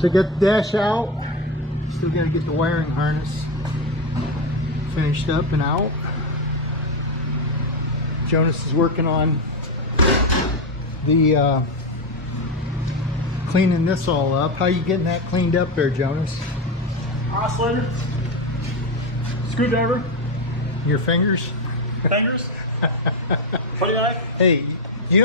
So get the dash out. Still gotta get the wiring harness finished up and out. Jonas is working on the cleaning this all up. How you getting that cleaned up there, Jonas? Oscillator, screwdriver, your fingers? Fingers. Putty knife. Hey, you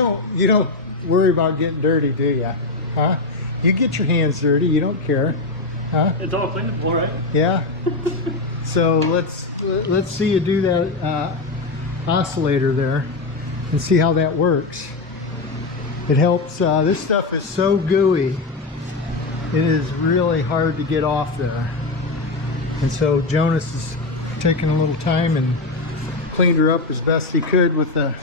don't worry about getting dirty, do you? Huh? You get your hands dirty, you don't care. Huh? It's all cleanable, right? Yeah. So let's see you do that oscillator there and see how that works. It helps. This stuff is so gooey. It is really hard to get off there. And so Jonas is taking a little time and cleaned her up as best he could with the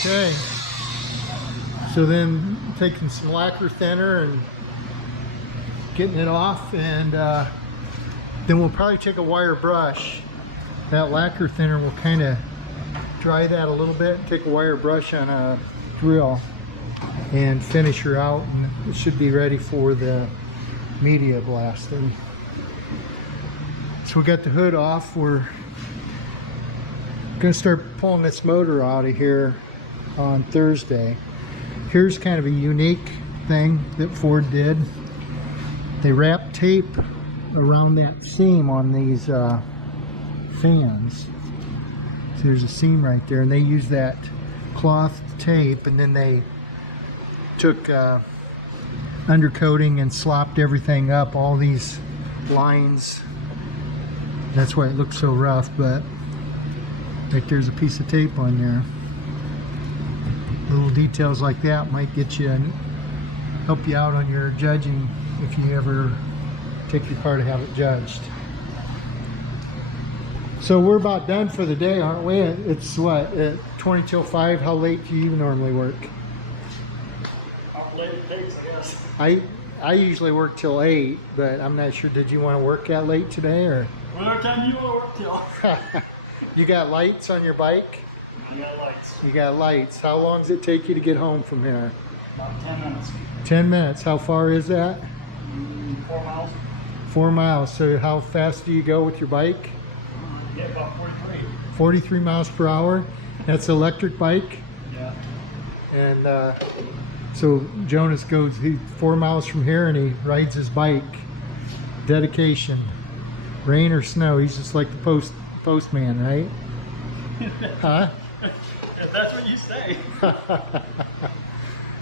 Okay, so then taking some lacquer thinner and getting it off, and then we'll probably take a wire brush. That lacquer thinner will kind of dry that a little bit. Take a wire brush on a drill and finish her out, and it should be ready for the media blasting. So we got the hood off. We're gonna start pulling this motor out of here on Thursday. Here's kind of a unique thing that Ford did. They wrapped tape around that seam on these fans. So there's a seam right there, and they used that cloth tape, and then they took undercoating and slopped everything up, all these lines. That's why it looks so rough, but right there's a piece of tape on there. Little details like that might get you and help you out on your judging if you ever take your car to have it judged. So we're about done for the day, aren't we? It's what, 20 till 5. How late do you normally work? How late it takes, I guess. I usually work till 8, but I'm not sure. Did you want to work that late today, or? Whatever time you want to work till. You got lights on your bike? I got lights. You got lights. How long does it take you to get home from here? About 10 minutes. 10 minutes. How far is that? 4 miles. 4 miles. So how fast do you go with your bike? Yeah, about 43. 43 miles per hour. That's an electric bike. Yeah. And so Jonas goes 4 miles from here and he rides his bike. Dedication. Rain or snow, he's just like the postman, right? Huh? If that's what you say.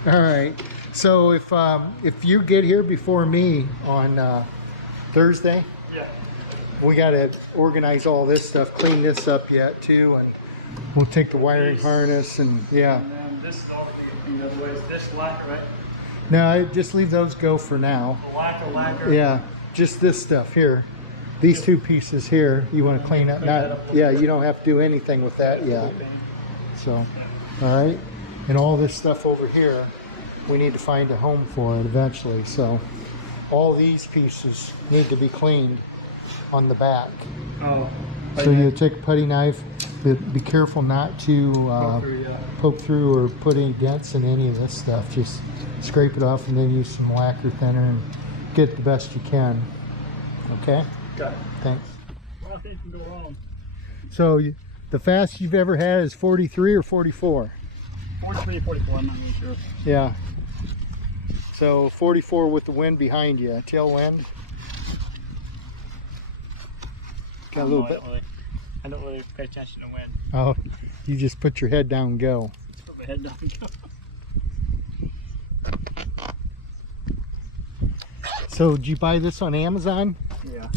All right. So if you get here before me on Thursday, Yeah. we got to organize all this stuff, clean this up yet too, and we'll take the wiring harness and yeah. And then this is all the other ways. This lacquer, right? No, I just leave those go for now. The lacquer. Yeah, just this stuff here. These two pieces here, you want to clean up. Not, yeah, you don't have to do anything with that yet. So, all right. And all this stuff over here, we need to find a home for it eventually. So, all these pieces need to be cleaned on the back. Oh. So you take a putty knife, but be careful not to poke through or put any dents in any of this stuff. Just scrape it off and then use some lacquer thinner and get it the best you can. Okay? Got it. Thanks. Well, things can go wrong. So the fastest you've ever had is 43 or 44? 43 or 44, I'm not really sure. Yeah. So 44 with the wind behind you, tailwind. Got a little bit. I don't really pay attention to wind. Oh, you just put your head down and go. Just put my head down and go. So did you buy this on Amazon? Yeah.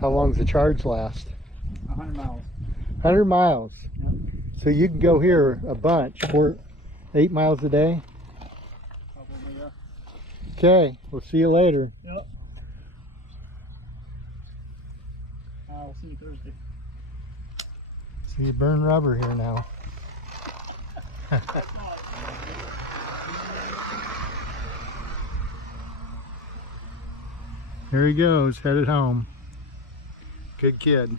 How long does the charge last? 100 miles. 100 miles. Yep. So you can go here a bunch, 8 miles a day. Probably, yeah. Okay, we'll see you later. Yep. I'll see you Thursday. So you burn rubber here now. There he goes, headed home. Good kid.